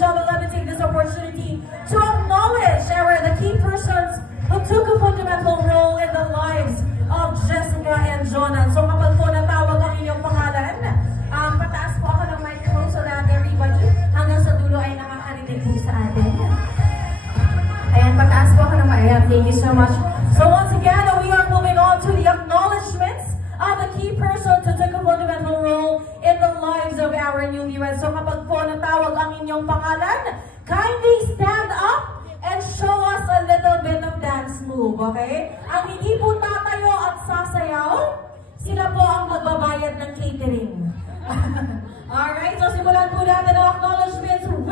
Let me take this opportunity to acknowledge the key persons who took a fundamental role in the lives of Jessica and Jonan. So kapag po natawag ang inyong pangalan, pataas po ako ng microphone so that everybody hanggang sa dulo ay nakakarinig po sa atin. Ayan, pataas po ako ng microphone. Thank you so much. So once again, we are moving on to the acknowledgements of the key persons who took a fundamental role in the lives of our newlyweds. So kapag po natawag ang inyong pangalan, kindly stand up and show us a little bit of dance move, okay? Ang hindi po tatayo at sasayaw, sila po ang magbabayad ng catering. Alright, so simulan po natin ang acknowledgements with